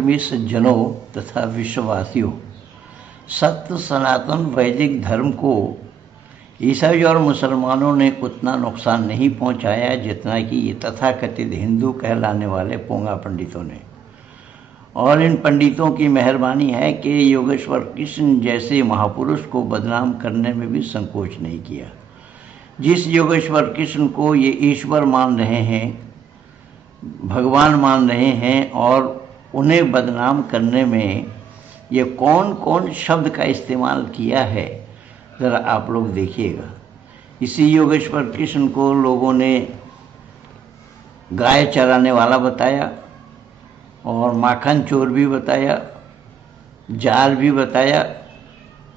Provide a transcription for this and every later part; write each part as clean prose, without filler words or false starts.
प्रेमी सज्जनों तथा विश्ववासियों, सत्य सनातन वैदिक धर्म को ईसाई और मुसलमानों ने उतना नुकसान नहीं पहुंचाया जितना कि ये तथाकथित हिंदू कहलाने वाले पोंगा पंडितों ने। और इन पंडितों की मेहरबानी है कि योगेश्वर कृष्ण जैसे महापुरुष को बदनाम करने में भी संकोच नहीं किया। जिस योगेश्वर कृष्ण को ये ईश्वर मान रहे हैं, भगवान मान रहे हैं, और उन्हें बदनाम करने में ये कौन कौन शब्द का इस्तेमाल किया है, ज़रा आप लोग देखिएगा। इसी योगेश्वर कृष्ण को लोगों ने गाय चराने वाला बताया और माखन चोर भी बताया, जाल भी बताया,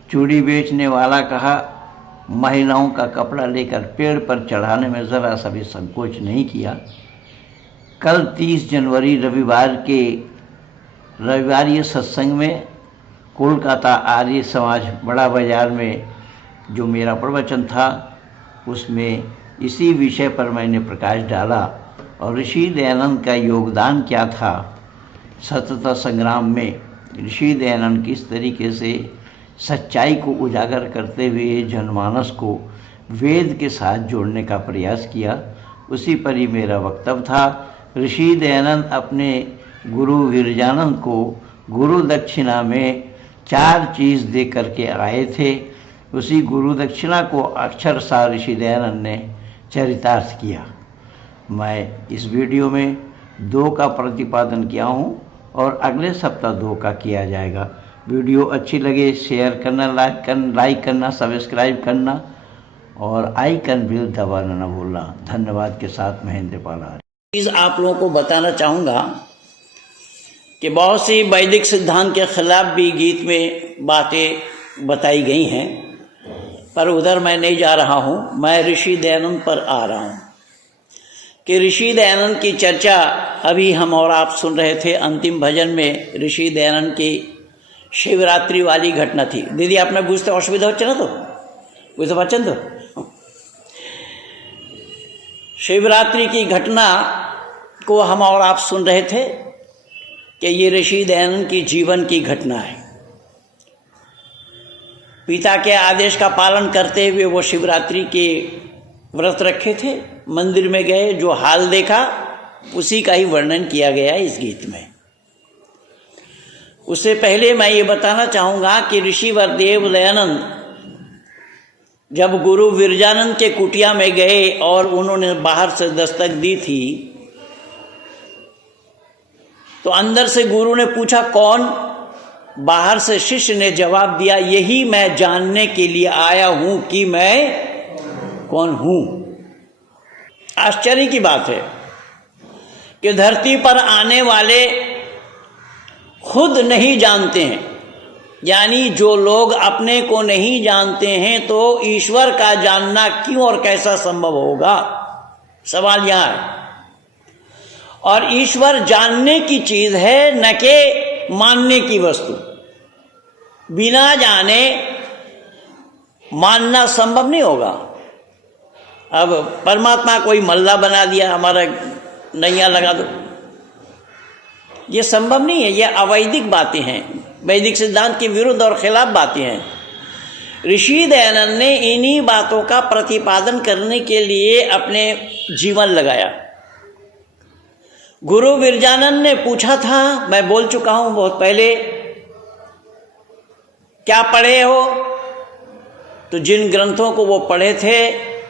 चूड़ी बेचने वाला कहा, महिलाओं का कपड़ा लेकर पेड़ पर चढ़ाने में ज़रा सा भी संकोच नहीं किया। कल 30 जनवरी रविवार ये सत्संग में कोलकाता आर्य समाज बड़ा बाजार में जो मेरा प्रवचन था, उसमें इसी विषय पर मैंने प्रकाश डाला और ऋषि दयानंद का योगदान क्या था स्वतंत्रता संग्राम में। ऋषि दयानंद किस तरीके से सच्चाई को उजागर करते हुए जनमानस को वेद के साथ जोड़ने का प्रयास किया, उसी पर ही मेरा वक्तव्य था। ऋषि दयानंद अपने गुरु विरजानंद को गुरु दक्षिणा में 4 चीज़ दे करके आए थे। उसी गुरु दक्षिणा को अक्षरशः ऋषि दयानंद ने चरितार्थ किया। मैं इस वीडियो में 2 का प्रतिपादन किया हूँ और अगले सप्ताह 2 का किया जाएगा। वीडियो अच्छी लगे शेयर करना, लाइक करना, सब्सक्राइब करना और आइकन बिल दबाना न भूलना। धन्यवाद के साथ महेंद्र पाल। चीज़ आप लोगों को बताना चाहूँगा कि बहुत सी वैदिक सिद्धांत के खिलाफ भी गीत में बातें बताई गई हैं, पर उधर मैं नहीं जा रहा हूँ। मैं ऋषि दयानंद पर आ रहा हूँ कि ऋषि दयानंद की चर्चा अभी हम और आप सुन रहे थे। अंतिम भजन में ऋषि दयानंद की शिवरात्रि वाली घटना थी। दीदी आपने बुझते असुविधा हो ना, तो बुझते पाचन तो शिवरात्रि की घटना को हम और आप सुन रहे थे कि ये ऋषि दयानंद की जीवन की घटना है। पिता के आदेश का पालन करते हुए वो शिवरात्रि के व्रत रखे थे, मंदिर में गए, जो हाल देखा उसी का ही वर्णन किया गया है इस गीत में। उससे पहले मैं ये बताना चाहूँगा कि ऋषि वरदेव दयानंद जब गुरु विरजानंद के कुटिया में गए और उन्होंने बाहर से दस्तक दी थी, तो अंदर से गुरु ने पूछा कौन? बाहर से शिष्य ने जवाब दिया, यही मैं जानने के लिए आया हूं कि मैं कौन हूं। आश्चर्य की बात है कि धरती पर आने वाले खुद नहीं जानते हैं, यानी जो लोग अपने को नहीं जानते हैं तो ईश्वर का जानना क्यों और कैसा संभव होगा? सवाल यहां है। और ईश्वर जानने की चीज है, न कि मानने की वस्तु। बिना जाने मानना संभव नहीं होगा। अब परमात्मा कोई मल्ला बना दिया, हमारा नैया लगा दो, ये संभव नहीं है। ये अवैदिक बातें हैं, वैदिक सिद्धांत के विरुद्ध और खिलाफ बातें हैं। ऋषि दयानंद ने इन्हीं बातों का प्रतिपादन करने के लिए अपने जीवन लगाया। गुरु विरजानंद ने पूछा था, मैं बोल चुका हूं बहुत पहले, क्या पढ़े हो? तो जिन ग्रंथों को वो पढ़े थे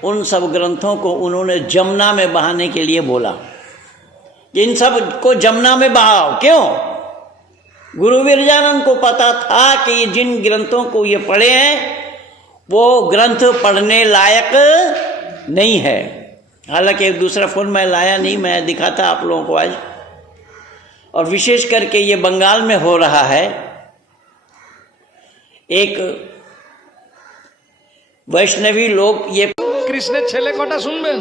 उन सब ग्रंथों को उन्होंने जमुना में बहाने के लिए बोला। इन सब को जमुना में बहाओ। क्यों? गुरु विरजानंद को पता था कि ये जिन ग्रंथों को ये पढ़े हैं वो ग्रंथ पढ़ने लायक नहीं है। हालांकि एक दूसरा फोन मैं लाया नहीं, मैं दिखाता आप लोगों को आज। और विशेष करके ये बंगाल में हो रहा है। एक वैष्णवी लोग ये কৃষ্ণের ছেলে কটা শুনবেন?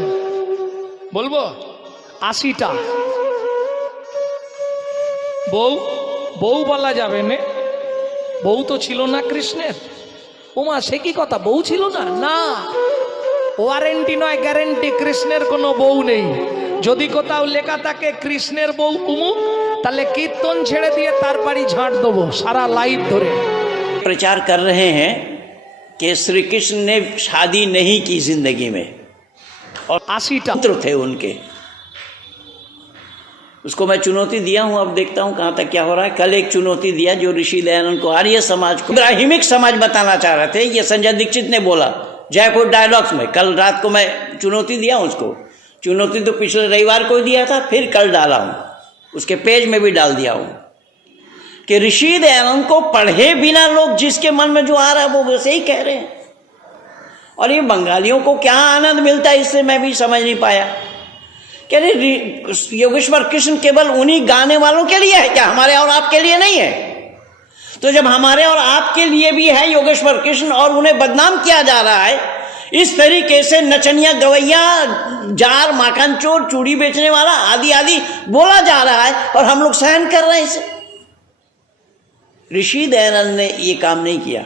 বলবো 80টা। বউ বলা যাবে না, বউ তো ছিল না কৃষ্ণের। ওমা সে কি কথা, বউ ছিল না? না, ওয়ারেন্টি নয় গ্যারেন্টি, কৃষ্ণের কোনো বউ নেই। যদি কোথাও লেখা থাকে কৃষ্ণের বউ উমুক, তাহলে কীর্তন ছেড়ে দিয়ে তার বাড়ি ঝাঁট দেবো সারা লাইফ ধরে। प्रचार कर रहे हैं कि श्री कृष्ण ने शादी नहीं की जिंदगी में और 80টা पुत्र थे उनके। उसको मैं चुनौती दिया हूं, अब देखता हूं कहां तक क्या हो रहा है। कल एक चुनौती दिया जो ऋषि दयानंद को आर्य समाज को इब्राहिमिक समाज बताना चाह रहे थे, ये संजय दीक्षित ने बोला जयपुर डायलॉग्स में। कल रात को मैं चुनौती दिया हूं उसको। चुनौती तो पिछले रविवार को दिया था, फिर कल डाला हूं, उसके पेज में भी डाल दिया हूं कि ऋषि दयानंद को पढ़े बिना लोग जिसके मन में जो आ रहा है वो वैसे ही कह रहे हैं। और ये बंगालियों को क्या आनंद मिलता है इससे मैं भी समझ नहीं पाया। कह रहे योगेश्वर कृष्ण केवल उन्हीं गाने वालों के लिए है क्या, हमारे और आपके लिए नहीं है? तो जब हमारे और आपके लिए भी है योगेश्वर कृष्ण और उन्हें बदनाम किया जा रहा है इस तरीके से, नचनिया गवैया जार माखन चोर चूड़ी बेचने वाला आदि आदि बोला जा रहा है और हम लोग सहन कर रहे हैं इसे। ऋषि दयानंद ने ये काम नहीं किया।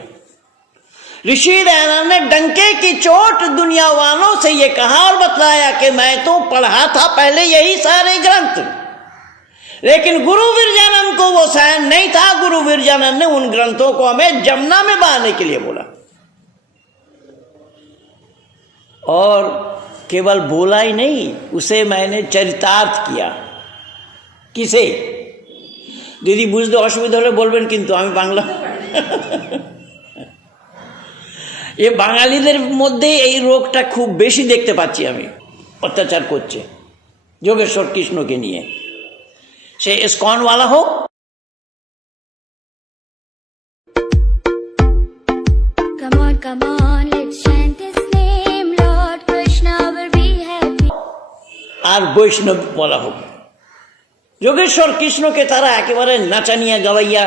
ऋषि दयानंद ने डंके की चोट दुनिया वालों से ये कहा और बतलाया कि मैं तो पढ़ा था पहले यही सारे ग्रंथ, लेकिन गुरु विरजानंद को वो सहन नहीं था। गुरु विरजानंद ने उन ग्रंथों को हमें जमुना में बहाने के लिए बोला, और केवल बोला ही नहीं, उसे मैंने चरितार्थ किया। किसे? দিদি বুঝতে অসুবিধা হলে বলবেন, কিন্তু আমি বাংলা এ বাঙালিদের মধ্যে এই রোগটা খুব বেশি দেখতে পাচ্ছি আমি। অত্যাচার করছে যোগেশ্বর কৃষ্ণকে নিয়ে, সে ইসকন वाला হোক, Come on, let's chant his name, Lord Krishna will be happy. আর বৈষ্ণব বলা হোক, যোগেশ্বর কৃষ্ণকে তারা একেবারে নাচানিয়া गवैया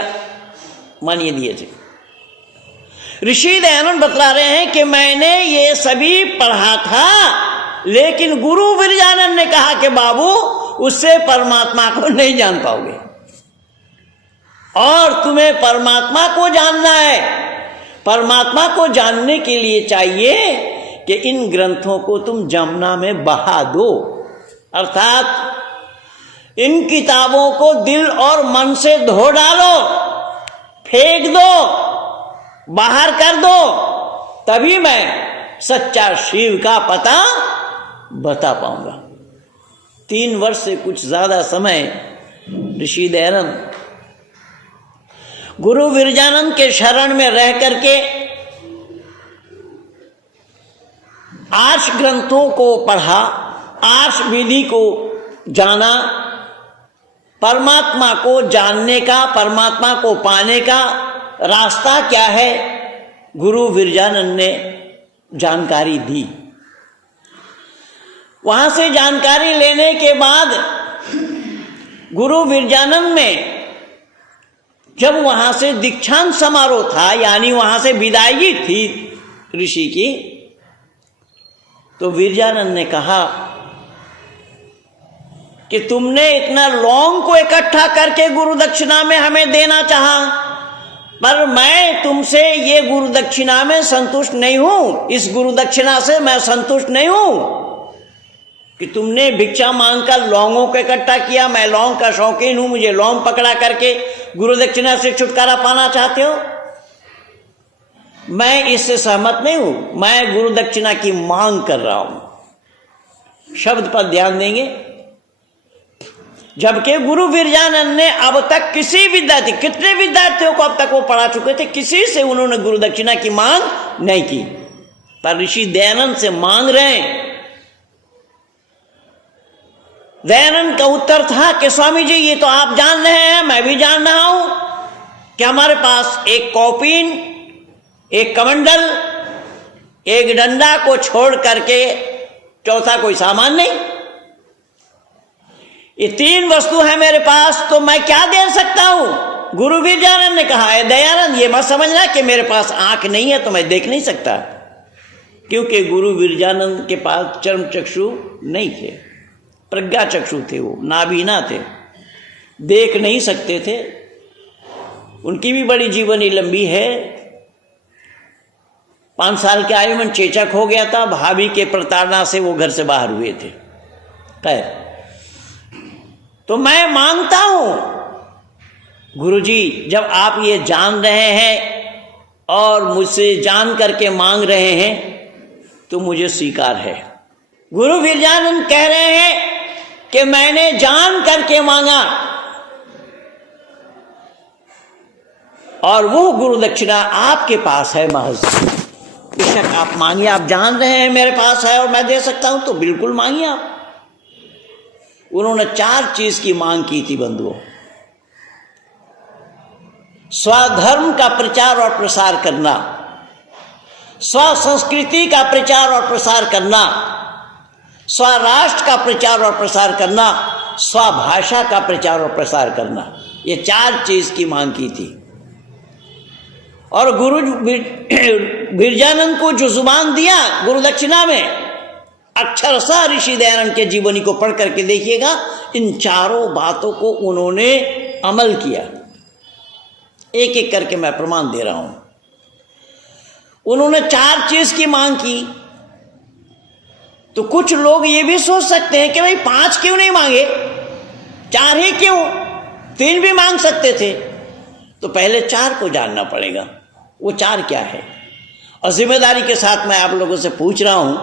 मानिए दिए थे। ऋषि दयानंद बतला रहे हैं कि मैंने ये सभी पढ़ा था, लेकिन गुरु विरजानंद ने कहा कि बाबू उससे परमात्मा को नहीं जान पाओगे, और तुम्हें परमात्मा को जानना है। परमात्मा को जानने के लिए चाहिए कि इन ग्रंथों को तुम जमुना में बहा दो, अर्थात इन किताबों को दिल और मन से धो डालो, फेंक दो, बाहर कर दो, तभी मैं सच्चा शिव का पता बता पाऊंगा। 3 वर्ष से कुछ ज्यादा समय ऋषि दयानंद गुरु विरजानंद के शरण में रह करके आर्ष ग्रंथों को पढ़ा, आर्ष विधि को जाना, परमात्मा को जानने का, परमात्मा को पाने का रास्ता क्या है गुरु विरजानंद ने जानकारी दी। वहां से जानकारी लेने के बाद गुरु विरजानंद में जब वहां से दीक्षांत समारोह था, यानी वहां से विदाई थी ऋषि की, तो विरजानंद ने कहा कि तुमने इतना लौंग को इकट्ठा करके गुरु दक्षिणा में हमें देना चाहा, पर मैं तुमसे ये गुरु दक्षिणा में संतुष्ट नहीं हूं। इस गुरु दक्षिणा से मैं संतुष्ट नहीं हूं कि तुमने भिक्षा मांगकर लौंगों को इकट्ठा किया। मैं लौंग का शौकीन हूं, मुझे लौंग पकड़ा करके गुरु दक्षिणा से छुटकारा पाना चाहते हो। मैं इससे सहमत नहीं हूं, मैं गुरु दक्षिणा की मांग कर रहा हूं। शब्द पर ध्यान देंगे। जबकि गुरु विरजानंद ने अब तक किसी विद्यार्थी, कितने विद्यार्थियों को अब तक वो पढ़ा चुके थे, किसी से उन्होंने गुरु दक्षिणा की मांग नहीं की, पर ऋषि दयानंद से मांग रहे हैं। दयानंद का उत्तर था कि स्वामी जी ये तो आप जान रहे हैं, मैं भी जान रहा हूं कि हमारे पास एक कौपीन, एक कमंडल, एक डंडा को छोड़ करके चौथा कोई सामान नहीं। ये 3 वस्तु है मेरे पास, तो मैं क्या दे सकता हूं? गुरु विरजानंद ने कहा है दयानंद ये मत समझना कि मेरे पास आंख नहीं है तो मैं देख नहीं सकता, क्योंकि गुरु विरजानंद के पास चर्म चक्षु नहीं थे, प्रज्ञा चक्षु थे, वो नाभीना थे, देख नहीं सकते थे। उनकी भी बड़ी जीवनी लंबी है। 5 साल के आयु में चेचक हो गया था, भाभी के प्रताड़ना से वो घर से बाहर हुए थे। खैर, तो मैं मांगता हूं गुरुजी, जब आप ये जान रहे हैं और मुझसे जान करके मांग रहे हैं तो मुझे स्वीकार है। गुरु बिरजानंद कह रहे हैं कि मैंने जान करके मांगा और वो गुरु दक्षिणा आपके पास है महज। बेशक आप मांगिए, आप जान रहे हैं मेरे पास है और मैं दे सकता हूं तो बिल्कुल मांगिए आप। उन्होंने 4 चीज की मांग की थी बंधुओं। स्वधर्म का प्रचार और प्रसार करना, स्व संस्कृति का प्रचार और प्रसार करना, स्वराष्ट्र का प्रचार और प्रसार करना, स्वभाषा का प्रचार और प्रसार करना, ये 4 चीज की मांग की थी। और गुरु बिरजानंद को जो जुबान दिया गुरु दक्षिणा में, अक्षरशः ऋषि दयानंद के जीवनी को पढ़ करके देखिएगा, इन 4 बातों को उन्होंने अमल किया। एक एक करके मैं प्रमाण दे रहा हूं। उन्होंने 4 चीज की मांग की। तो कुछ लोग ये भी सोच सकते हैं कि भाई 5 क्यों नहीं मांगे, 4 ही क्यों, 3 भी मांग सकते थे। तो पहले 4 को जानना पड़ेगा, वो 4 क्या है। और जिम्मेदारी के साथ मैं आप लोगों से पूछ रहा हूं,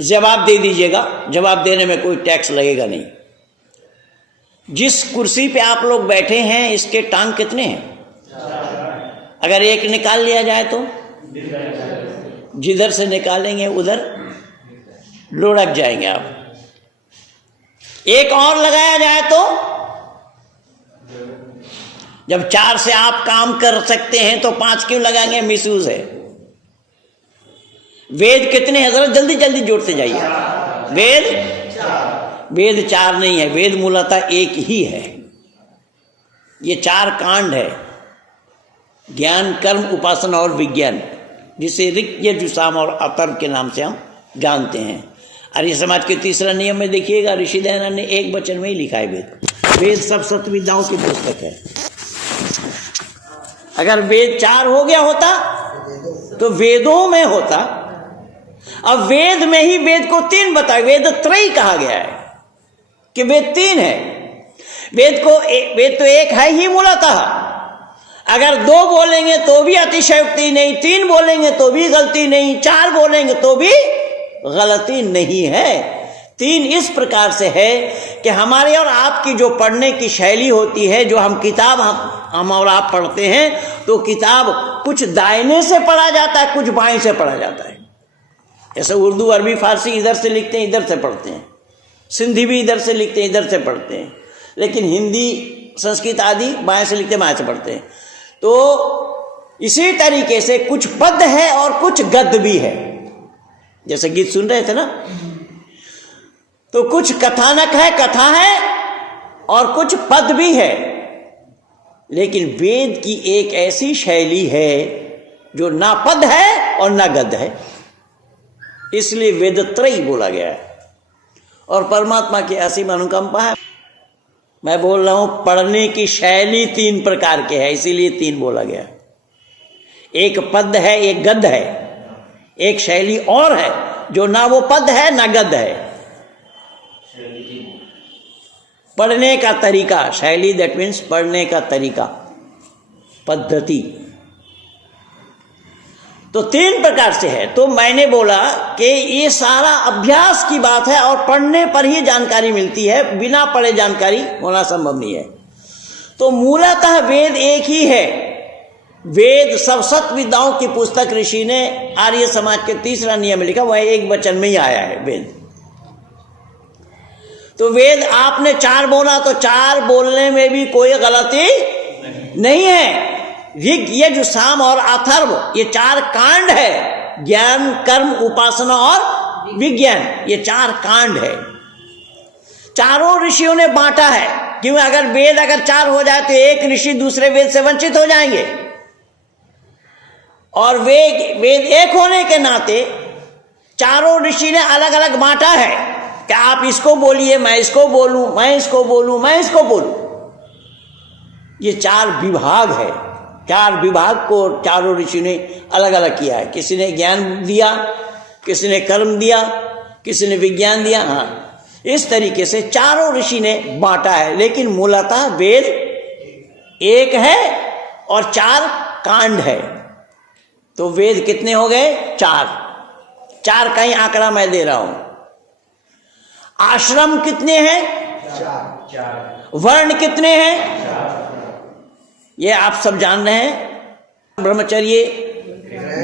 जवाब दे दीजिएगा। जवाब देने में कोई टैक्स लगेगा नहीं। जिस कुर्सी पे आप लोग बैठे हैं इसके टांग कितने हैं? अगर एक निकाल लिया जाए तो जिधर से निकालेंगे उधर लुढ़क जाएंगे आप। एक और लगाया जाए तो जब 4 से आप काम कर सकते हैं तो 5 क्यों लगाएंगे, मिसयूज है। वेद कितने हैं जरा जल्दी जल्दी जोड़ते जाइए। वेद 4 नहीं है, वेद मूलतः एक ही है। ये 4 कांड है, ज्ञान, कर्म, उपासना और विज्ञान, जिसे ऋक, यजुः, साम और अथर्व के नाम से हम जानते हैं। आर्य समाज के तीसरा नियम में देखिएगा, ऋषि दयानंद ने एक वचन में ही लिखा है वेद सब सत्विद्याओं की पुस्तक है। अगर वेद 4 हो गया होता तो वेदों में होता। अब वेद में ही वेद को 3 बताया, वेद त्रयी कहा गया है कि वेद 3 है। वेद तो एक है ही मूलतः। अगर 2 बोलेंगे तो भी अतिशयोक्ति नहीं, 3 बोलेंगे तो भी गलती नहीं, 4 बोलेंगे तो भी गलती नहीं है। 3 इस प्रकार से है कि हमारे और आपकी जो पढ़ने की शैली होती है, जो हम किताब हम और आप पढ़ते हैं, तो किताब कुछ दाहिने से पढ़ा जाता है, कुछ बाएं से पढ़ा जाता है। जैसे उर्दू, अरबी, फारसी इधर से लिखते हैं, इधर से पढ़ते हैं। सिंधी भी इधर से लिखते हैं, इधर से पढ़ते हैं। लेकिन हिंदी, संस्कृत आदि बाएं से लिखते, बाएं से पढ़ते हैं। तो इसी तरीके से कुछ पद है और कुछ गद्य भी है। जैसे गीत सुन रहे थे ना, तो कुछ कथानक है, कथा है, और कुछ पद भी है। लेकिन वेद की एक ऐसी शैली है जो ना पद है और ना गद्य है, इसलिए वेदत्रयी बोला गया है। और परमात्मा की असीम अनुकंपा है। मैं बोल रहा हूं पढ़ने की शैली 3 प्रकार के है, इसीलिए 3 बोला गया। एक पद है, एक गद्य है, एक शैली और है जो ना वो पद है ना गद्य है। पढ़ने का तरीका, शैली दैट मीन्स पढ़ने का तरीका, पद्धति, तो 3 प्रकार से है। तो मैंने बोला कि ये सारा अभ्यास की बात है और पढ़ने पर ही जानकारी मिलती है, बिना पढ़े जानकारी होना संभव नहीं है। तो मूलतः वेद एक ही है। वेद सब सत्विद्याओं की पुस्तक ऋषि ने आर्य समाज के तीसरा नियम में लिखा, वह एक वचन में ही आया है वेद। तो वेद आपने 4 बोला तो 4 बोलने में भी कोई गलती नहीं है। ऋग, यजुः, साम और अथर्व, ये 4 कांड है। ज्ञान, कर्म, उपासना और विज्ञान, ये 4 कांड है। चारों ऋषियों ने बांटा है। क्यों? अगर वेद 4 हो जाए तो एक ऋषि दूसरे वेद से वंचित हो जाएंगे। और वेद एक होने के नाते चारों ऋषि ने अलग अलग बांटा है कि आप इसको बोलिए, मैं इसको बोलूं, मैं इसको बोलूं, मैं इसको बोलूं। ये 4 विभाग है। 4 विभाग को चारों ऋषि ने अलग अलग किया है। किसी ने ज्ञान दिया, किसी ने कर्म दिया, किसी ने विज्ञान दिया। हाँ, इस तरीके से चारों ऋषि ने बांटा है। लेकिन मूलतः वेद एक है और 4 कांड है, तो वेद कितने हो गए? 4 का ही आंकड़ा मैं दे रहा हूं। आश्रम कितने हैं? 4। वर्ण कितने हैं? ये आप सब जान रहे हैं। ब्रह्मचर्य,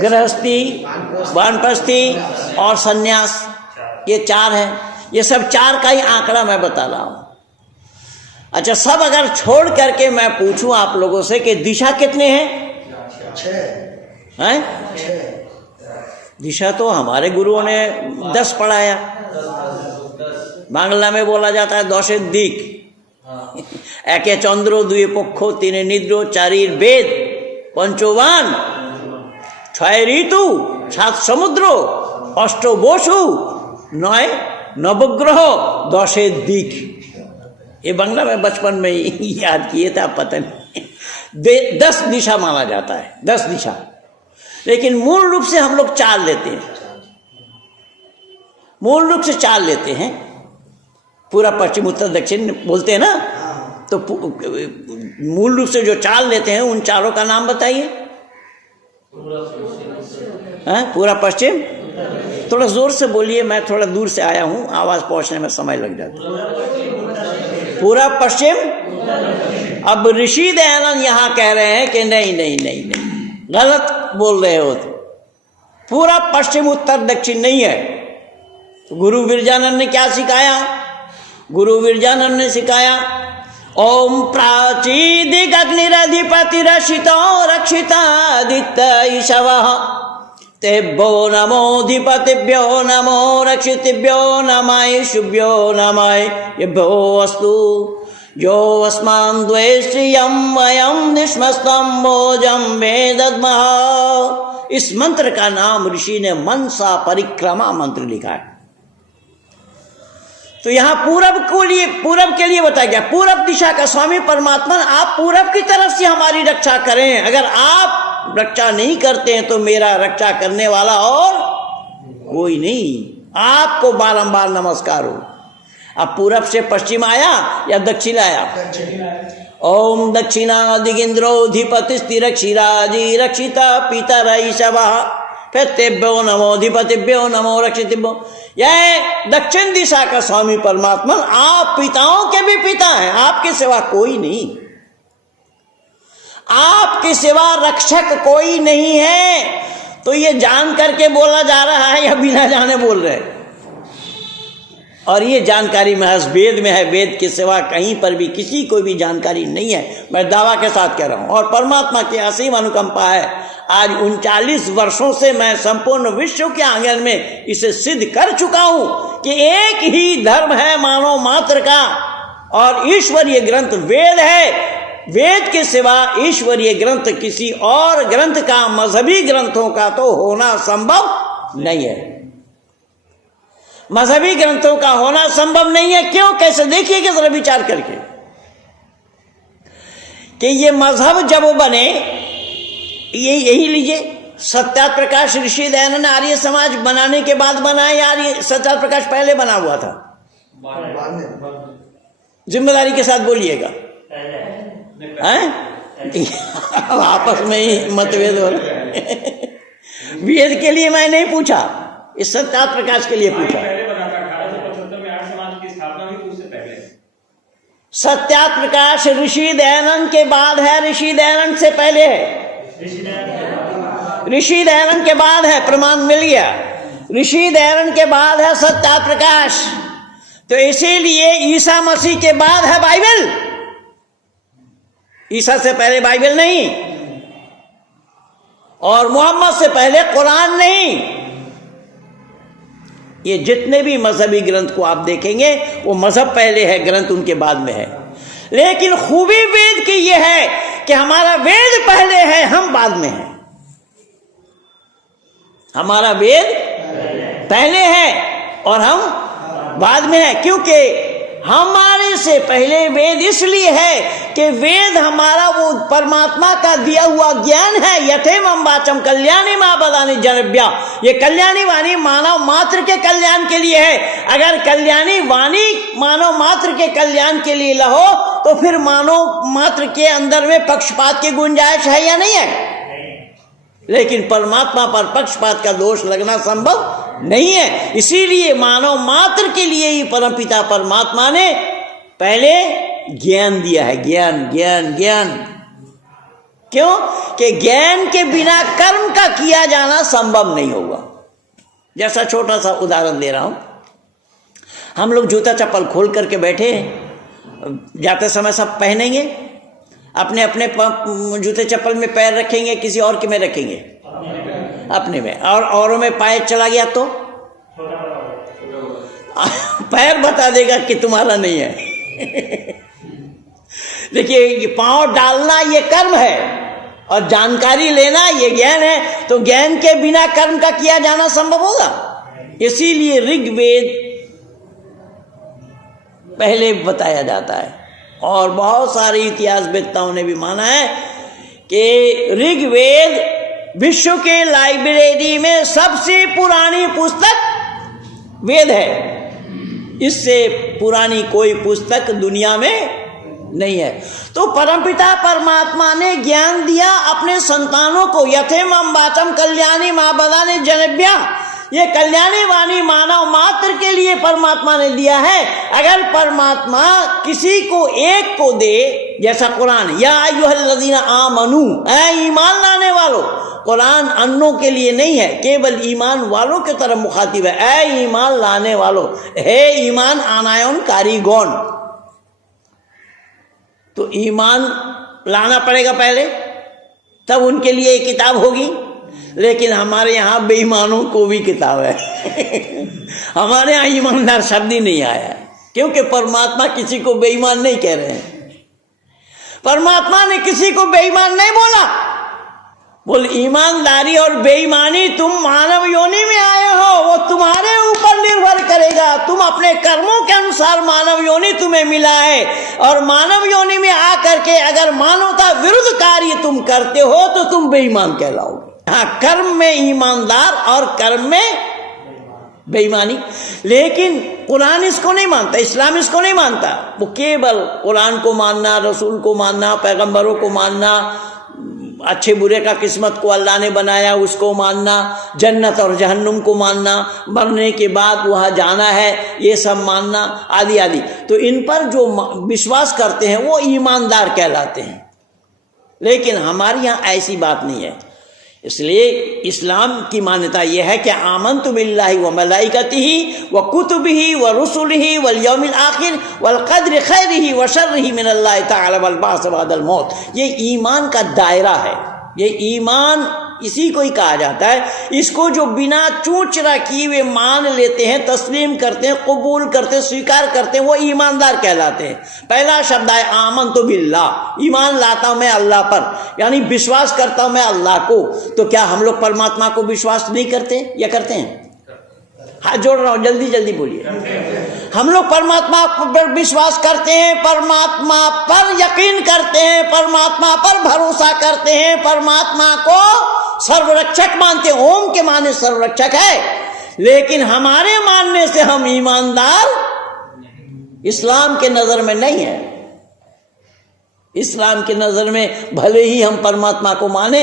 गृहस्थी, वानप्रस्थी और सन्यास, ये 4 हैं। ये सब 4 का ही आंकड़ा मैं बता रहा हूं। अच्छा, सब अगर छोड़ करके मैं पूछूं आप लोगों से कि दिशा कितने हैं? 6 हैं? दिशा तो हमारे गुरुओं ने 10 पढ़ाया। बांग्ला में बोला जाता है 10 दिक, एके चंद्र, 2 पक्ष, 3 निद्र, 4 वेद, 5 वान, 6 ऋतु, 7 समुद्र, 8 बसु, 9 नवग्रह, 10 दिक। ये बांग्ला में बचपन में ही याद किए थे, आप पता नहीं। 10 दिशा माना जाता है, 10 दिशा, लेकिन मूल रूप से हम लोग 4 लेते हैं। मूल रूप से 4 लेते हैं। पूरा, पश्चिम, उत्तर, दक्षिण बोलते हैं ना, तो मूल रूप से जो 4 लेते हैं उन 4 का नाम बताइए। पूरा पश्चिम, थोड़ा जोर से बोलिए, मैं थोड़ा दूर से आया हूं, आवाज पहुंचने में समय लग जाता है। पूरा पश्चिम। अब ऋषि दयानंद यहां कह रहे हैं कि नहीं नहीं नहीं नहीं, गलत बोल रहे हो। तो पूरा पश्चिम, उत्तर, दक्षिण नहीं है। तो गुरु विरजानंद ने क्या सिखाया? गुरु विरजानंद ने सिखाया, ओम प्राचीदिग्निरधिपति रक्षितो रक्षितादित्य ईशवः तेभ्यो नमोधिपतिभ्यो नमो रक्षितिभ्यो नमाय शुभ्यो नमाय येभ्यो अस्तु यो अस्मान् द्वेष्यं वयं निष्मस्तं भोजं मे दद्मः। इस मंत्र का नाम ऋषि ने मनसा परिक्रमा मंत्र लिखा है। तो यहां पूरब के लिए बताया गया। पूरब दिशा का स्वामी परमात्मा, आप पूरब की तरफ से हमारी रक्षा करें। अगर आप रक्षा नहीं करते हैं तो मेरा रक्षा करने वाला और कोई नहीं। आपको बारंबार नमस्कार हो। अब पूरब से पश्चिम आया या दक्षिण आया? ओम दक्षिणादिगिंद्रोधिपति रक्षिराजी रक्षिता पितर ईशवः फिर तेभ्यो नमोधिपतिभ्यो नमो रक्षितिभ्यो। यह दक्षिण दिशा का स्वामी परमात्मा आप पिताओं के भी पिता हैं। आपके सिवा कोई नहीं, आपके सिवा रक्षक कोई नहीं है। तो ये जान करके बोला जा रहा है या बिना जाने बोल रहे हैं? और ये जानकारी महज वेद में है। वेद के सिवा कहीं पर भी किसी को भी जानकारी नहीं है, मैं दावा के साथ कह रहा हूं। और परमात्मा की असीम अनुकंपा है। आज 39 वर्षों से मैं संपूर्ण विश्व के आंगन में इसे सिद्ध कर चुका हूं कि एक ही धर्म है मानव मात्र का, और ईश्वरीय ग्रंथ वेद है। वेद के सिवा ईश्वरीय ग्रंथ किसी और ग्रंथ का, मजहबी ग्रंथों का तो होना संभव नहीं है। मजहबी ग्रंथों का होना संभव नहीं है। क्यों? कैसे? देखिएगा जरा विचार करके कि ये मजहब जब बने, ये यही लीजिए, सत्यार्थ प्रकाश ऋषि दयानंद आर्य समाज बनाने के बाद बना है या सत्यार्थ प्रकाश पहले बना हुआ था? जिम्मेदारी के साथ बोलिएगा, आपस में ही मतभेद हो रहे। वेद के लिए मैं नहीं पूछा, इस सत्यार्थ प्रकाश के लिए पूछा। सत्यार्थ प्रकाश ऋषि दयानंद के बाद है, ऋषि दयानंद से पहले है? ऋषि दयानंद के बाद है, प्रमाण मिल गया। ऋषि दयानंद के बाद है सत्यार्थ प्रकाश। तो इसीलिए ईसा मसीह के बाद है बाइबल। ईसा से पहले बाइबल नहीं, और मोहम्मद से पहले कुरान नहीं। ये जितने भी मजहबी ग्रंथ को आप देखेंगे वो मजहब पहले है, ग्रंथ उनके बाद में है। लेकिन खूबी वेद की ये है कि हमारा वेद पहले है, हम बाद में हैं। हमारा वेद पहले है और हम बाद में है। क्योंकि हमारे से पहले वेद इसलिए है कि वेद हमारा वो परमात्मा का दिया हुआ ज्ञान है। यथेमं वाचम कल्याणी मां बदानी जनभ्या। ये कल्याणी वाणी मानव मात्र के कल्याण के लिए है। अगर कल्याणी वाणी मानव मात्र के कल्याण के लिए लहो तो फिर मानव मात्र के अंदर में पक्षपात की गुंजाइश है या नहीं है? लेकिन परमात्मा पर पक्षपात का दोष लगना संभव नहीं है। इसीलिए मानव मात्र के लिए ही परमपिता परमात्मा ने पहले ज्ञान दिया है। ज्ञान ज्ञान ज्ञान क्यों? कि ज्ञान के बिना कर्म का किया जाना संभव नहीं होगा। जैसा छोटा सा उदाहरण दे रहा हूं, हम लोग जूता चप्पल खोल करके बैठे, जाते समय सब पहनेंगे, अपने अपने जूते चप्पल में पैर रखेंगे, किसी और के में रखेंगे? अपने में। और औरों में पैर चला गया तो पैर बता देगा कि तुम्हारा नहीं है। देखिए, ये पांव डालना ये कर्म है और जानकारी लेना ये ज्ञान है। तो ज्ञान के बिना कर्म का किया जाना संभव होगा? इसीलिए ऋग्वेद पहले बताया जाता है। और बहुत सारे इतिहासवेत्ताओं ने भी माना है कि ऋग्वेद विश्व के लाइब्रेरी में सबसे पुरानी पुस्तक वेद है। इससे पुरानी कोई पुस्तक दुनिया में नहीं है। तो परमपिता परमात्मा ने ज्ञान दिया अपने संतानों को। यथेमं वाचम कल्याणी मां बदाने जनभ्या, ये कल्याणी वाणी मानव मात्र के लिए परमात्मा ने दिया है। अगर परमात्मा किसी को एक को दे, जैसा कुरान, या अय्युहल्लज़ीना आमनू, ऐ ईमान लाने वालों, कुरान अन्नों के लिए नहीं है, केवल ईमान वालों की तरफ मुखातिब है। ऐ ईमान लाने वालों, हे ईमान आनायन कारीगौन। तो ईमान लाना पड़ेगा पहले, तब उनके लिए एक किताब होगी। लेकिन हमारे यहाँ बेईमानों को भी किताब है। हमारे यहाँ ईमानदार शब्द ही नहीं आया, क्योंकि परमात्मा किसी को बेईमान नहीं कह रहे हैं। परमात्मा ने किसी को बेईमान नहीं बोला। बोल, ईमानदारी और बेईमानी तुम मानव योनि में आए हो, वो तुम्हारे ऊपर निर्भर करेगा। तुम अपने कर्मों के अनुसार मानव योनि तुम्हें मिला है, और मानव योनि में आकर के अगर मानवता विरुद्ध कार्य तुम करते हो तो तुम बेईमान कहलाओगे। हाँ, कर्म में ईमानदार और कर्म में बेईमानी। लेकिन कुरान इसको नहीं मानता, इस्लाम इसको नहीं मानता। वो केवल कुरान को मानना, रसूल को मानना, पैगंबरों को मानना, अच्छे बुरे का किस्मत को अल्लाह ने बनाया उसको मानना, जन्नत और जहन्नुम को मानना, मरने के बाद वहाँ जाना है ये सब मानना, आदि आदि। तो इन पर जो विश्वास करते हैं वो ईमानदार कहलाते हैं। लेकिन हमारे यहाँ ऐसी बात नहीं है। इसलिए इस्लाम की मान्यता यह है कि आमन्तु बिल्लाहि व मलाइकतिही व कुतुबिही व रुसुलिही वल यौमिल आखिर वल क़द्रि खैरिही व शर्रिही मिनल्लाहि तआला वल बाअस बअदल मौत। ये ईमान का दायरा है। ये ईमान इसी को ही कहा जाता है। इसको जो बिना चूचरा किए वे मान लेते हैं, तस्लीम करते हैं, कबूल करते हैं, स्वीकार करते हैं, वो ईमानदार कहलाते हैं। पहला शब्द है आमन्तु बिल्लाह, ईमान लाता हूं मैं अल्लाह पर, यानी विश्वास करता हूं मैं अल्लाह को। तो क्या हम लोग परमात्मा को विश्वास नहीं करते या करते हैं? हाथ जोड़ रहा हूं, जल्दी जल्दी बोलिए। हम लोग परमात्मा पर विश्वास करते हैं, परमात्मा पर यकीन करते हैं, परमात्मा पर भरोसा करते हैं, परमात्मा को सर्वरक्षक मानते हैं। ओम के माने सर्वरक्षक है। लेकिन हमारे मानने से हम ईमानदार इस्लाम के नजर में नहीं है। इस्लाम के नजर में भले ही हम परमात्मा को माने,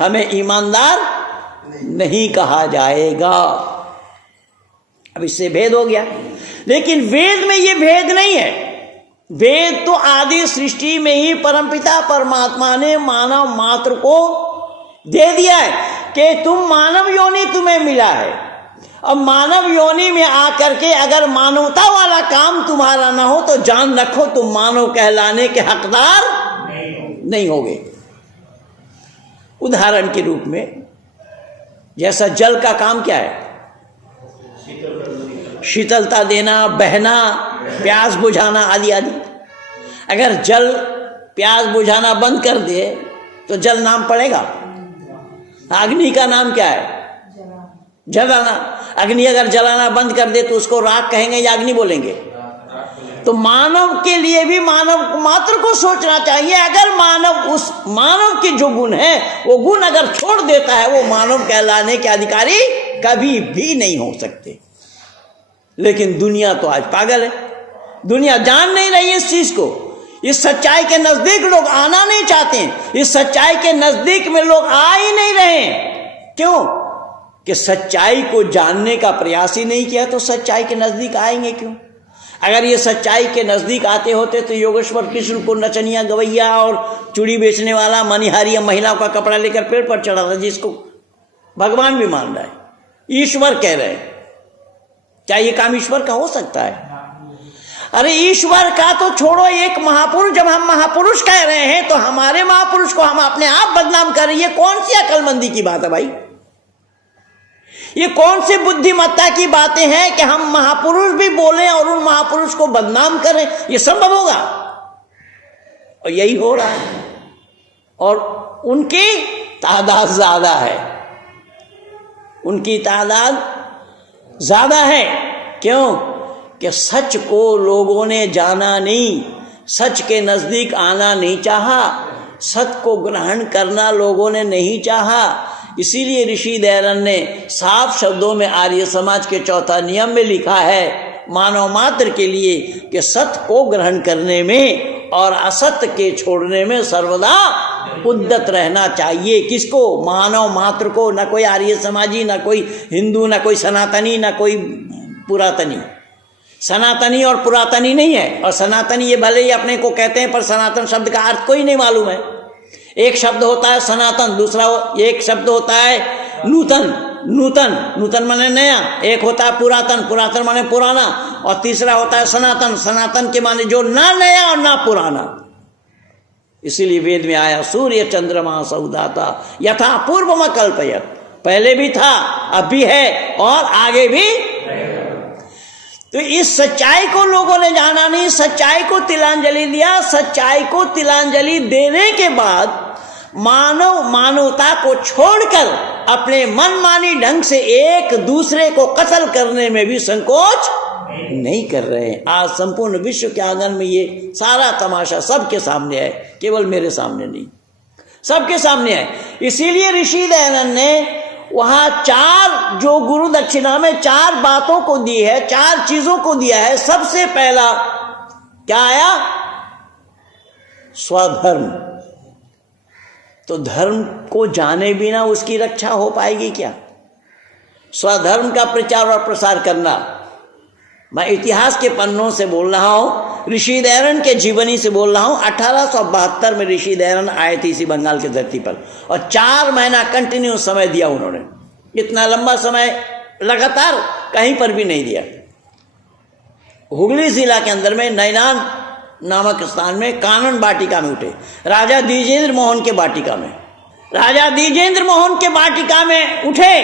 हमें ईमानदार नहीं कहा जाएगा। अब इससे भेद हो गया। लेकिन वेद में ये भेद नहीं है। वेद तो आदि सृष्टि में ही परमपिता परमात्मा ने मानव मात्र को दे दिया है कि तुम मानव योनि तुम्हें मिला है। अब मानव योनि में आकर के अगर मानवता वाला काम तुम्हारा ना हो तो जान रखो तुम मानव कहलाने के हकदार नहीं होगे। उदाहरण के रूप में, जैसा जल का काम क्या है? शीतलता देना, बहना, प्यास बुझाना, आदि आदि। अगर जल प्यास बुझाना बंद कर दे तो जल नाम पड़ेगा। अग्नि का नाम क्या है? जलाना। अग्नि अगर जलाना बंद कर दे तो उसको राख कहेंगे या अग्नि बोलेंगे? तो मानव के लिए भी मानव मात्र को सोचना चाहिए। अगर मानव उस मानव के जो गुण है वो गुण अगर छोड़ देता है, वो मानव कहलाने के अधिकारी कभी भी नहीं हो सकते। लेकिन दुनिया तो आज पागल है। दुनिया जान नहीं रही इस चीज को इस सच्चाई के नजदीक लोग आना नहीं चाहते हैं, इस सच्चाई के नजदीक में लोग आ ही नहीं रहे। क्यों? कि सच्चाई को जानने का प्रयास ही नहीं किया, तो सच्चाई के नजदीक आएंगे क्यों? अगर ये सच्चाई के नजदीक आते होते तो योगेश्वर कृष्ण को नचनिया, गवैया और चूड़ी बेचने वाला मनिहारी महिलाओं का कपड़ा लेकर पेड़ पर चढ़ा था, जिसको भगवान भी मान रहा है, ईश्वर कह रहे हैं। क्या ये काम ईश्वर का हो सकता है? अरे ईश्वर का तो छोड़ो, एक महापुरुष, जब हम महापुरुष कह रहे हैं तो हमारे महापुरुष को हम अपने आप बदनाम कर रही है। कौन सी अकलमंदी की बात है भाई? ये कौन सी बुद्धिमत्ता की बातें हैं कि हम महापुरुष भी बोलें और उन महापुरुष को बदनाम करें? ये संभव होगा? और यही हो रहा है, और उनकी तादाद ज्यादा है, उनकी तादाद ज्यादा है। क्यों? कि सच को लोगों ने जाना नहीं, सच के नजदीक आना नहीं चाहा, सत्य को ग्रहण करना लोगों ने नहीं चाहा। इसीलिए ऋषि दयानंद ने साफ शब्दों में आर्य समाज के चौथा नियम में लिखा है, मानव मात्र के लिए, कि सत्य को ग्रहण करने में और असत्य के छोड़ने में सर्वदा उद्यत रहना चाहिए। किसको? मानव मात्र को। न कोई आर्य समाजी, न कोई हिंदू, न कोई सनातनी, न कोई पुरातनी। सनातनी और पुरातनी नहीं है, और सनातनी ये भले ही अपने को कहते हैं, पर सनातन शब्द का अर्थ कोई नहीं मालूम है। एक शब्द होता है सनातन, दूसरा एक शब्द होता है नूतन। नूतन माने नया, एक होता है पुरातन, पुरातन माने पुराना, और तीसरा होता है सनातन, सनातन के माने जो ना नया और ना पुराना। इसीलिए वेद में आया, सूर्य चंद्रमा सौदाता यथा पूर्व कल्पयत, पहले भी था, अब भी है और आगे भी। तो इस सच्चाई को लोगों ने जाना नहीं, सच्चाई को तिलांजलि दिया। सच्चाई को तिलांजलि देने के बाद मानवता को छोड़कर अपने मनमानी ढंग से एक दूसरे को कत्ल करने में भी संकोच नहीं कर रहे हैं। आज संपूर्ण विश्व के आंगन में ये सारा तमाशा सबके सामने है, केवल मेरे सामने नहीं, सबके सामने है। इसीलिए ऋषि दयानंद ने वहां चार, जो गुरु दक्षिणा में चार बातों को दी है, चार चीजों को दिया है। सबसे पहला क्या आया? स्वधर्म। तो धर्म को जाने बिना उसकी रक्षा हो पाएगी क्या? स्वधर्म का प्रचार और प्रसार करना। मैं इतिहास के पन्नों से बोल रहा हूं, ऋषि दयानंद के जीवनी से बोल रहा हूं। 1872 में ऋषि दयानंद आए थे इसी बंगाल की धरती पर, और 4 महीना कंटिन्यू समय दिया उन्होंने। इतना लंबा समय लगातार कहीं पर भी नहीं दिया। हुगली जिला के अंदर में नैनान नामक स्थान में कानन वाटिका में उठे, राजा द्विजेंद्र मोहन के वाटिका में। राजा द्विजेंद्र मोहन के वाटिका में उठे।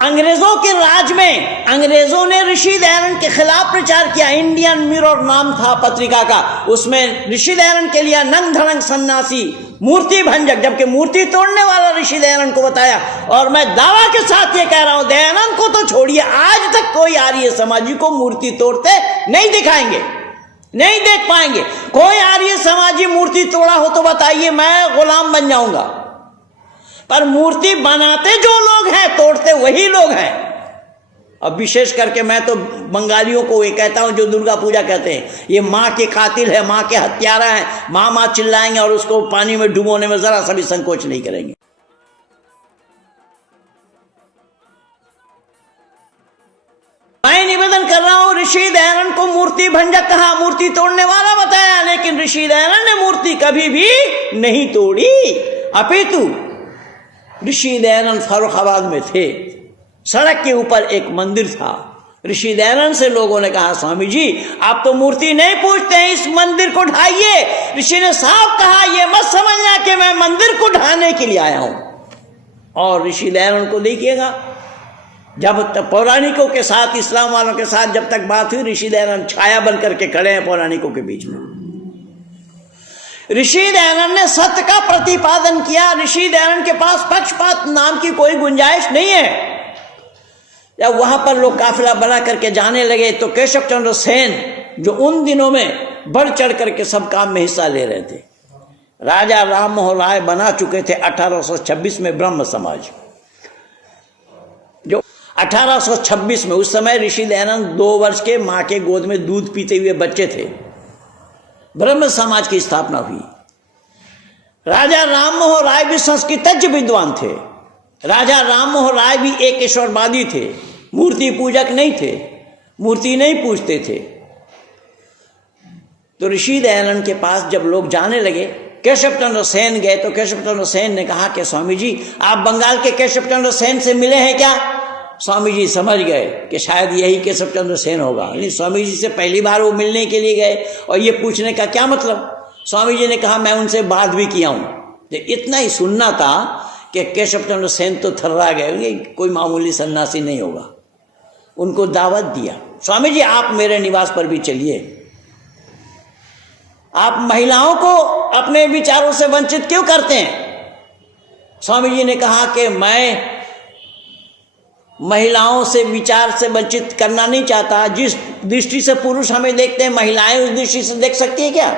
अंग्रेजों के राज में अंग्रेजों ने ऋषि दयानंद के खिलाफ प्रचार किया। इंडियन मिरर नाम था पत्रिका का, उसमें ऋषि दयानंद के लिए नंग धड़ंग सन्यासी, मूर्ति भंजक, जबकि मूर्ति तोड़ने वाला ऋषि दयानंद को बताया। और मैं दावा के साथ ये कह रहा हूं, दयानंद को तो छोड़िए, आज तक कोई आर्य समाजी को मूर्ति तोड़ते नहीं दिखाएंगे, नहीं देख पाएंगे। कोई आर्य समाजी मूर्ति तोड़ा हो तो बताइए, मैं गुलाम बन जाऊंगा। पर मूर्ति बनाते जो लोग हैं, तोड़ते वही लोग हैं। अब विशेष करके मैं तो बंगालियों को ये कहता हूं जो दुर्गा पूजा कहते हैं, ये माँ के कातिल है, माँ के हत्यारा है। माँ माँ चिल्लाएंगे और उसको पानी में डुबोने में जरा सा भी संकोच नहीं करेंगे। मैं निवेदन कर रहा हूं, ऋषि दयानंद को मूर्ति भंजक कहा, मूर्ति तोड़ने वाला बताया, लेकिन ऋषि दयानंद ने मूर्ति कभी भी नहीं तोड़ी। अपितु ऋषि दयानंद फर्रुखाबाद में थे, सड़क के ऊपर एक मंदिर था। ऋषि दयानंद से लोगों ने कहा, स्वामी जी आप तो मूर्ति नहीं पूजते हैं, इस मंदिर को ढाइए। ऋषि ने साफ कहा, यह मत समझना कि मैं मंदिर को ढाने के लिए आया हूं। और ऋषि दयानंद को देखिएगा, जब तक पौराणिकों के साथ, इस्लाम वालों के साथ जब तक बात हुई, ऋषि दयानंद छाया बन करके खड़े हैं पौराणिकों के बीच में। ऋषि दयानंद ने सत्य का प्रतिपादन किया। ऋषि दयानंद के पास पक्षपात नाम की कोई गुंजाइश नहीं है। जब वहां पर लोग काफिला बना करके जाने लगे तो केशव चंद्र सेन, जो उन दिनों में बढ़ चढ़ करके सब काम में हिस्सा ले रहे थे, राजा राम मोहन राय बना चुके थे 1826 में ब्रह्म समाज। जो 1826 में, उस समय ऋषि दयानंद 2 वर्ष के मां के गोद में दूध पीते हुए बच्चे थे। ब्रह्म समाज की स्थापना हुई। राजा राममोहन राय भी संस्कृतज्ञ विद्वान थे। राजा राममोहन राय भी एक ईश्वरवादी थे, मूर्ति पूजक नहीं थे, मूर्ति नहीं पूजते थे। तो ऋषि दयानंद के पास जब लोग जाने लगे, केशव चंद्र सेन गए तो केशव चंद्र सेन ने कहा कि स्वामी जी आप बंगाल के केशव चंद्र सेन से मिले हैं क्या? स्वामी जी समझ गए कि शायद यही केशव चंद्र सेन होगा। यानी स्वामी जी से पहली बार वो मिलने के लिए गए और ये पूछने का क्या मतलब? स्वामी जी ने कहा मैं उनसे बात भी किया हूं। तो इतना ही सुनना था कि केशव चंद्र सेन तो थर्रा गए, ये कोई मामूली सन्यासी नहीं होगा। उनको दावत दिया, स्वामी जी आप मेरे निवास पर भी चलिए, आप महिलाओं को अपने विचारों से वंचित क्यों करते हैं? स्वामी जी ने कहा कि मैं महिलाओं से विचार से वंचित करना नहीं चाहता। जिस दृष्टि से पुरुष हमें देखते हैं, महिलाएं उस दृष्टि से देख सकती हैं क्या?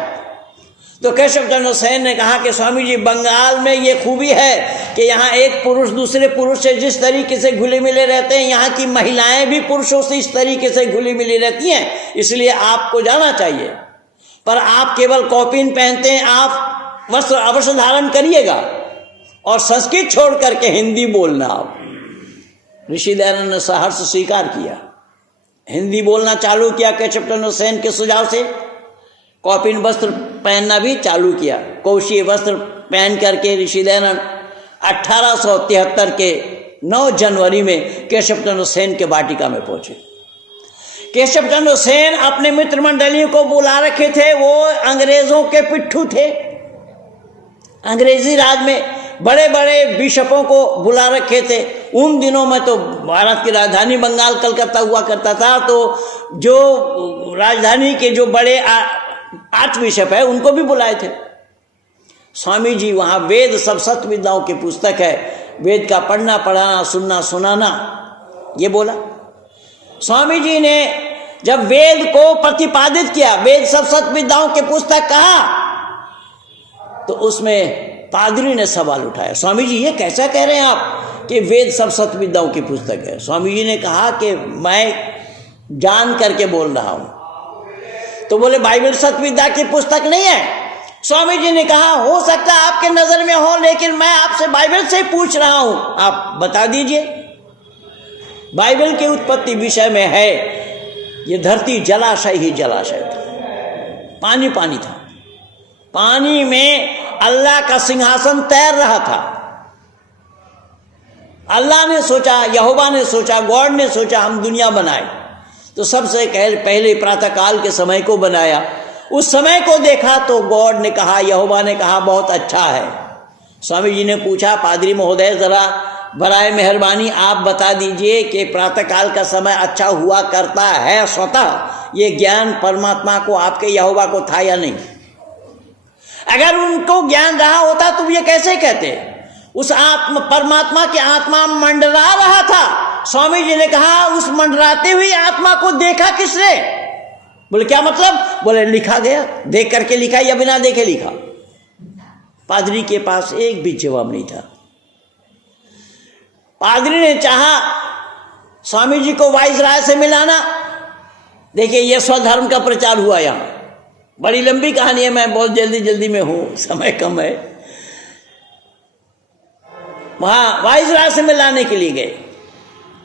तो केशव चंद्र सेन ने कहा कि स्वामी जी बंगाल में ये खूबी है कि यहाँ एक पुरुष दूसरे पुरुष से जिस तरीके से घुले मिले रहते हैं, यहाँ की महिलाएं भी पुरुषों से इस तरीके से घुली मिली रहती हैं, इसलिए आपको जाना चाहिए। पर आप केवल कॉपिन पहनते हैं, आप वस्त्र अवश्य धारण करिएगा और संस्कृत छोड़ करके हिंदी बोलना। आप ऋषि दयानंद ने सहर्ष स्वीकार किया, हिंदी बोलना चालू किया केशव चंद्र सेन के सुझाव से। कॉपिन वस्त्र पहनना भी चालू किया। कौशीय वस्त्र पहन करके ऋषि दयानंद 1873 के 9 जनवरी में केशव चंद्र सेन के वाटिका में पहुंचे। केशव चंद्र सेन अपने मित्र मंडलियों को बुला रखे थे। वो अंग्रेजों के पिट्ठू थे। अंग्रेजी राज में बड़े बड़े बिशपों को बुला रखे थे। उन दिनों में तो भारत की राजधानी बंगाल कलकत्ता हुआ करता था, तो जो राजधानी के जो बड़े आर्च बिशप है उनको भी बुलाए थे। स्वामी जी वहाँ वेद सब सत्य विद्याओं की पुस्तक है, वेद का पढ़ना पढ़ाना सुनना सुनाना, ये बोला। स्वामी जी ने जब वेद को प्रतिपादित किया, वेद सब सत्य विद्याओं की पुस्तक कहा, तो उसमें पादरी ने सवाल उठाया, स्वामी जी ये कैसा कह रहे हैं आप कि वेद सब सत्य विद्याओं की पुस्तक है? स्वामी जी ने कहा कि मैं जान करके बोल रहा हूं। तो बोले बाइबल सत्य विद्या की पुस्तक नहीं है। स्वामी जी ने कहा हो सकता है आपके नजर में हो, लेकिन मैं आपसे बाइबल से पूछ रहा हूं, आप बता दीजिए। बाइबल की उत्पत्ति विषय में है, ये धरती जलाशय ही जलाशय था, पानी पानी था, पानी में अल्लाह का सिंहासन तैर रहा था। अल्लाह ने सोचा, यहोवा ने सोचा, गॉड ने सोचा हम दुनिया बनाए, तो सबसे पहले प्रातःकाल के समय को बनाया। उस समय को देखा तो गॉड ने कहा, यहोवा ने कहा बहुत अच्छा है। स्वामी जी ने पूछा, पादरी महोदय जरा बराए मेहरबानी आप बता दीजिए कि प्रातःकाल का समय अच्छा हुआ करता है स्वतः, ये ज्ञान परमात्मा को, आपके यहोवा को था या नहीं? अगर उनको ज्ञान रहा होता तो ये कैसे कहते? उस आत्मा परमात्मा की आत्मा मंडरा रहा था। स्वामी जी ने कहा उस मंडराते हुई आत्मा को देखा किसने? बोले क्या मतलब? बोले लिखा गया, देख करके लिखा या बिना देखे लिखा? पादरी के पास एक भी जवाब नहीं था। पादरी ने चाहा स्वामी जी को वाइसराय से मिलाना। देखिए ये स्वधर्म का प्रचार हुआ यहाँ, बड़ी लंबी कहानी है, मैं बहुत जल्दी में हूं, समय कम है। वहां वाइसराय से मिलाने के लिए गए,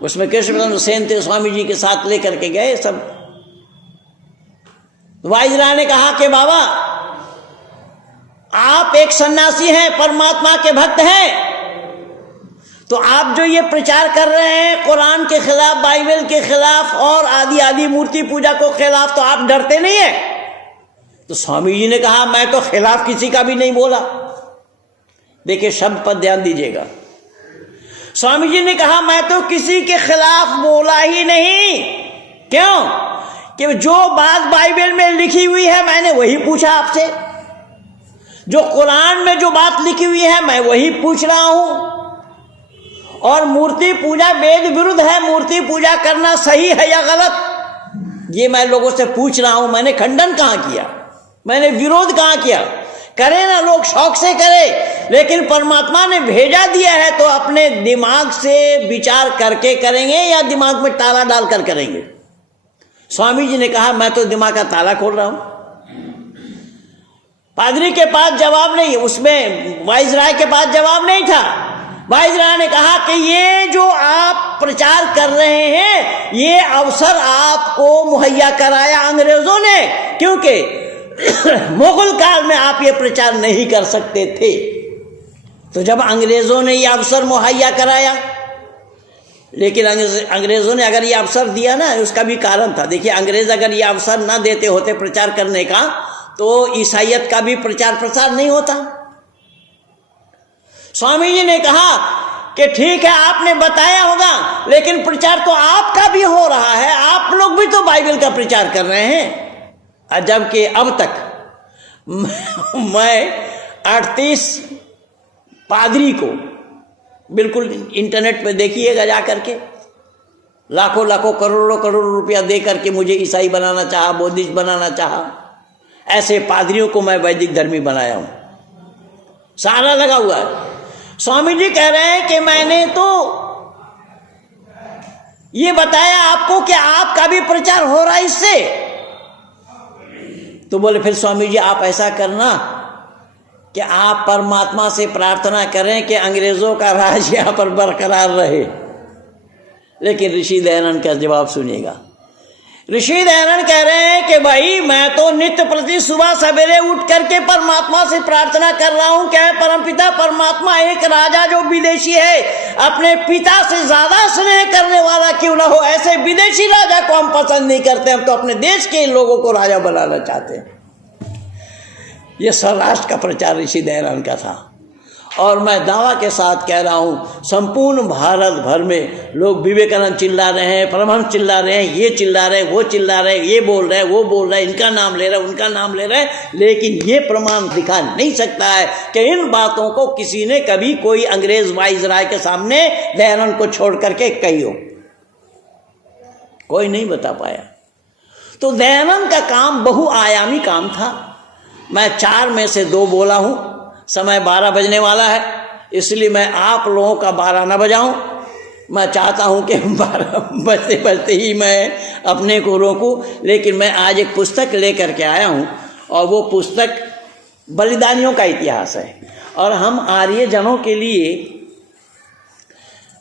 उसमें केशव चंद्र सेन थे, स्वामी जी के साथ लेकर के गए सब। वाइसराय ने कहा कि बाबा आप एक सन्यासी हैं, परमात्मा के भक्त हैं, तो आप जो ये प्रचार कर रहे हैं कुरान के खिलाफ, बाइबल के खिलाफ और आदि आदि मूर्ति पूजा को खिलाफ, तो आप डरते नहीं है? तो स्वामी जी ने कहा मैं तो खिलाफ किसी का भी नहीं बोला। देखिए शब्द पर ध्यान दीजिएगा। स्वामी जी ने कहा मैं तो किसी के खिलाफ बोला ही नहीं। क्यों? कि जो बात बाइबल में लिखी हुई है मैंने वही पूछा आपसे, जो कुरान में जो बात लिखी हुई है मैं वही पूछ रहा हूं। और मूर्ति पूजा वेद विरुद्ध है, मूर्ति पूजा करना सही है या गलत, ये मैं लोगों से पूछ रहा हूं। मैंने खंडन कहां किया, मैंने विरोध कहां किया? करे ना लोग शौक से करे, लेकिन परमात्मा ने भेजा दिया है तो अपने दिमाग से विचार करके करेंगे या दिमाग में ताला डालकर करेंगे? स्वामी जी ने कहा मैं तो दिमाग का ताला खोल रहा हूं। पादरी के पास जवाब नहीं, उसमें वाइसराय के पास जवाब नहीं था। वाइसराय ने कहा कि ये जो आप प्रचार कर रहे हैं ये अवसर आपको मुहैया कराया अंग्रेजों ने, क्योंकि मुगल काल में आप ये प्रचार नहीं कर सकते थे। तो जब अंग्रेजों ने ये अवसर मुहैया कराया, लेकिन अंग्रेजों ने अगर ये अवसर दिया ना, उसका भी कारण था। देखिए, अंग्रेज अगर ये अवसर ना देते होते प्रचार करने का तो ईसाईयत का भी प्रचार प्रसार नहीं होता। स्वामी जी ने कहा कि ठीक है, आपने बताया होगा, लेकिन प्रचार तो आपका भी हो रहा है, आप लोग भी तो बाइबल का प्रचार कर रहे हैं। जबकि अब तक मैं 38 पादरी को, बिल्कुल इंटरनेट पे देखिएगा जा करके, लाखों लाखों करोड़ों करोड़ों रुपया दे करके मुझे ईसाई बनाना चाहा, बौद्धिस्ट बनाना चाहा, ऐसे पादरियों को मैं वैदिक धर्मी बनाया हूं, सारा लगा हुआ है। स्वामी जी कह रहे हैं कि मैंने तो ये बताया आपको कि आपका भी प्रचार हो रहा है इससे। तो बोले फिर स्वामी जी आप ऐसा करना कि आप परमात्मा से प्रार्थना करें कि अंग्रेजों का राज यहां पर बरकरार रहे। लेकिन ऋषि दयानंद का जवाब सुनिएगा। ऋषि दयानंद कह रहे हैं कि भाई मैं तो नित्य प्रति सुबह सवेरे उठ करके परमात्मा से प्रार्थना कर रहा हूं, क्या है परमपिता परमात्मा एक राजा जो विदेशी है, अपने पिता से ज्यादा स्नेह करने वाला क्यों ना हो, ऐसे विदेशी राजा को हम पसंद नहीं करते, हम तो अपने देश के लोगों को राजा बनाना चाहते हैं। यह स्वराष्ट्र का प्रचार ऋषि दयानंद का था। और मैं दावा के साथ कह रहा हूं, संपूर्ण भारत भर में लोग विवेकानंद चिल्ला रहे हैं, परमहंस चिल्ला रहे हैं, ये चिल्ला रहे, वो चिल्ला रहे, ये बोल रहे, वो बोल रहे, इनका नाम ले रहे, उनका नाम ले रहे, लेकिन ये प्रमाण दिखा नहीं सकता है कि इन बातों को किसी ने कभी कोई अंग्रेज वाइसराय के सामने दयानंद को छोड़ करके कही हो। कोई नहीं बता पाया। तो दयानंद का काम बहुआयामी काम था। मैं 4 में से 2 बोला हूं। समय 12 बजने वाला है, इसलिए मैं आप लोगों का 12 न बजाऊं। मैं चाहता हूं कि 12 बजते बजते ही मैं अपने को रोकूं, लेकिन मैं आज एक पुस्तक लेकर के आया हूं और वो पुस्तक बलिदानियों का इतिहास है। और हम आर्य जनों के लिए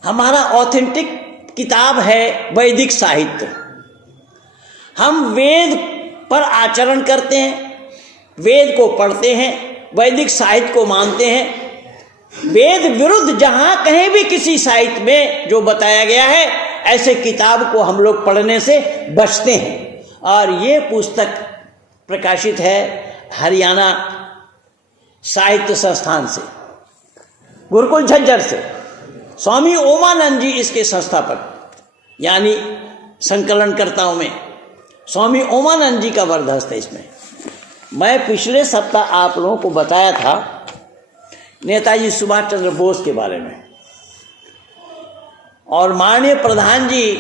हमारा ऑथेंटिक किताब है वैदिक साहित्य। हम वेद पर आचरण करते हैं, वेद को पढ़ते हैं, वैदिक साहित्य को मानते हैं। वेद विरुद्ध जहां कहीं भी किसी साहित्य में जो बताया गया है, ऐसे किताब को हम लोग पढ़ने से बचते हैं। और ये पुस्तक प्रकाशित है हरियाणा साहित्य संस्थान से, गुरुकुल झज्जर से। स्वामी ओमानंद जी इसके संस्थापक यानी संकलनकर्ताओं में स्वामी ओमानंद जी का वरदहस्त है इसमें। मैं पिछले सप्ताह आप लोगों को बताया था नेताजी सुभाष चंद्र बोस के बारे में, और माननीय प्रधान जी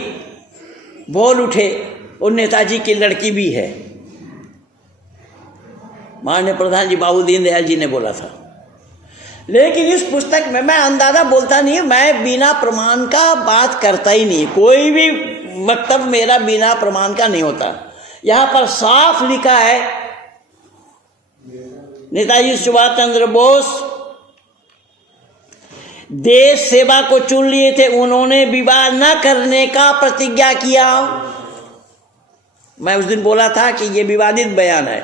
बोल उठे, और नेताजी की लड़की भी है। माननीय प्रधान जी बाबू दीनदयाल जी ने बोला था। लेकिन इस पुस्तक में मैं अंदाजा बोलता नहीं, मैं बिना प्रमाण का बात करता ही नहीं। कोई भी वक्तव्य मेरा बिना प्रमाण का नहीं होता। यहां पर साफ लिखा है नेताजी सुभाष चंद्र बोस देश सेवा को चुन लिए थे, उन्होंने विवाह न करने का प्रतिज्ञा किया। मैं उस दिन बोला था कि यह विवादित बयान है,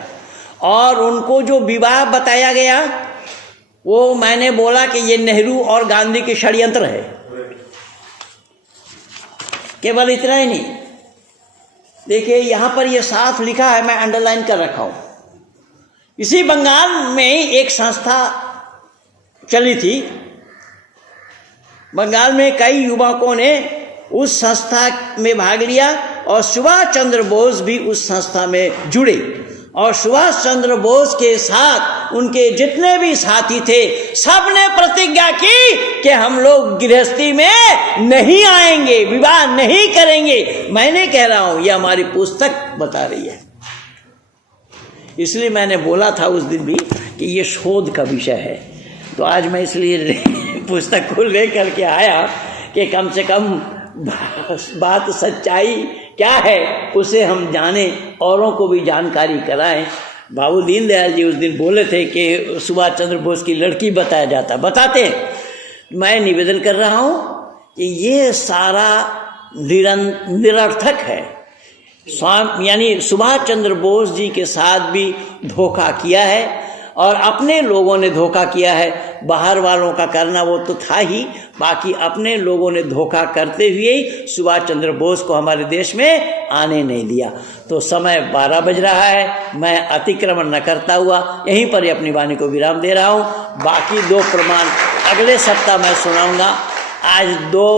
और उनको जो विवाह बताया गया वो मैंने बोला कि यह नेहरू और गांधी के षड्यंत्र है। केवल इतना ही नहीं, देखिए यहां पर यह साफ लिखा है, मैं अंडरलाइन कर रखा हूं। इसी बंगाल में एक संस्था चली थी, बंगाल में कई युवकों ने उस संस्था में भाग लिया, और सुभाष चंद्र बोस भी उस संस्था में जुड़े। और सुभाष चंद्र बोस के साथ उनके जितने भी साथी थे, सबने प्रतिज्ञा की कि हम लोग गृहस्थी में नहीं आएंगे, विवाह नहीं करेंगे। मैंने कह रहा हूं, यह हमारी पुस्तक बता रही है। इसलिए मैंने बोला था उस दिन भी कि ये शोध का विषय है। तो आज मैं इसलिए पुस्तक को लेकर के आया कि कम से कम बात सच्चाई क्या है उसे हम जाने, औरों को भी जानकारी कराएं। बाबू दीनदयाल जी उस दिन बोले थे कि सुभाष चंद्र बोस की लड़की बताया जाता, बताते। मैं निवेदन कर रहा हूँ कि ये सारा निरर्थक है। यानी सुभाष चंद्र बोस जी के साथ भी धोखा किया है और अपने लोगों ने धोखा किया है। बाहर वालों का करना वो तो था ही, बाकी अपने लोगों ने धोखा करते हुए ही सुभाष चंद्र बोस को हमारे देश में आने नहीं दिया। तो समय 12 बज रहा है, मैं अतिक्रमण न करता हुआ यहीं पर ही अपनी वाणी को विराम दे रहा हूँ। बाकी 2 प्रमाण अगले सप्ताह मैं सुनाऊंगा। आज 2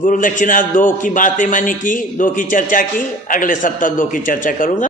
गुरु दक्षिणा 2 की बातें मैंने की, 2 की चर्चा की, अगले सप्ताह 2 की चर्चा करूंगा।